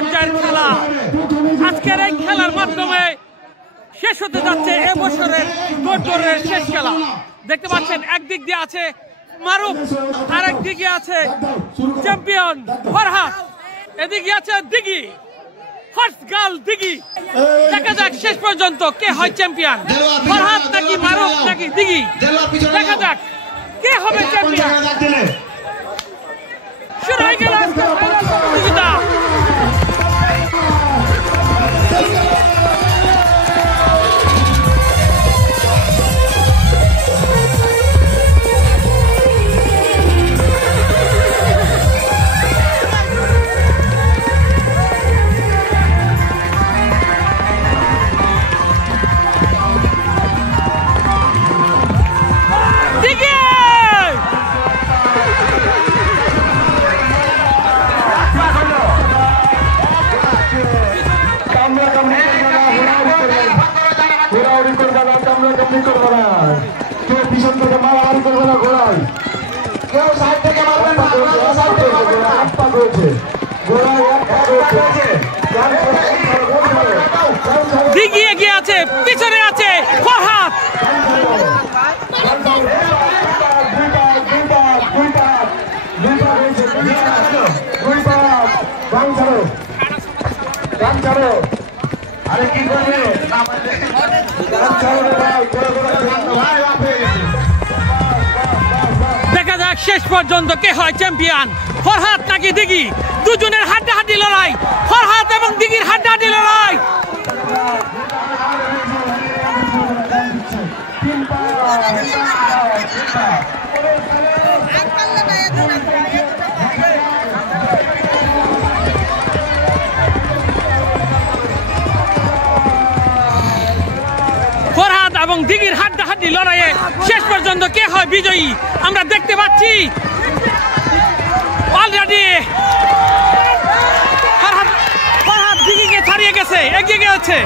পর্যায়ের খেলা। আজকের এই খেলার মাধ্যমে শেষ হতে যাচ্ছে এবছরের দৌড়ের শেষ খেলা। দেখতে পাচ্ছেন একদিক দিয়ে আছে মারুফ, আরেক দিকে আছে চ্যাম্পিয়ন ফরহাদ, এদিকে আছে দিঘি ফার্স্ট গার্ল দিঘি। দেখা যাক শেষ পর্যন্ত কে হয় চ্যাম্পিয়ন, ফরহাদ নাকি মারুফ নাকি দিঘি। দেখা যাক কে হবে চ্যাম্পিয়ন। শুরু হয়ে গেল প্রতিযোগিতা। কেউ পিছন থেকে মারামারি করবে না, ঘোড়ায় কেউ সাইড থেকে মারবেন না, দিঘি এগিয়ে আছে, পিছনে আছে ফরহাদ। আরে কি করবে দেখা যাক শেষ পর্যন্ত কে হয় চ্যাম্পিয়ন, ফরহাদ নাকি দিঘি। দুজনের হাড্ডাহাড্ডি লড়াই, ফরহাদ এবং দিঘির হাড্ডাহাড্ডি লড়াই। ফরহাদ এবং দিঘির হাড্ডাহাড্ডি লড়াইয়ে শেষ পর্যন্ত কে হয় বিজয়ী আমরা দেখতে পাচ্ছি। অলরেডি ফরহাদ দিঘিকে ছাড়িয়ে গেছে, এগিয়ে গেছে।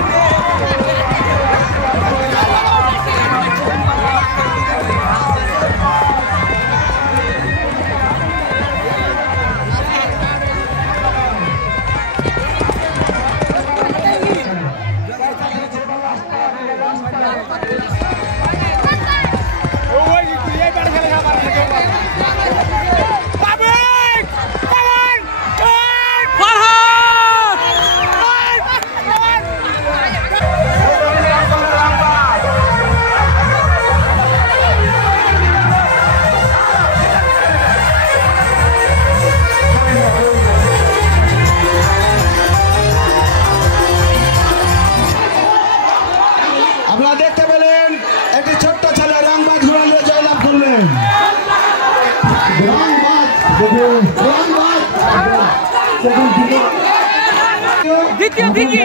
আপনারা দেখতে পেলেন একটি ছোট্ট ছেলে রংবাজ ঘোড়া নিয়ে জয়লাভ করলেন। দ্বিতীয় দিঘি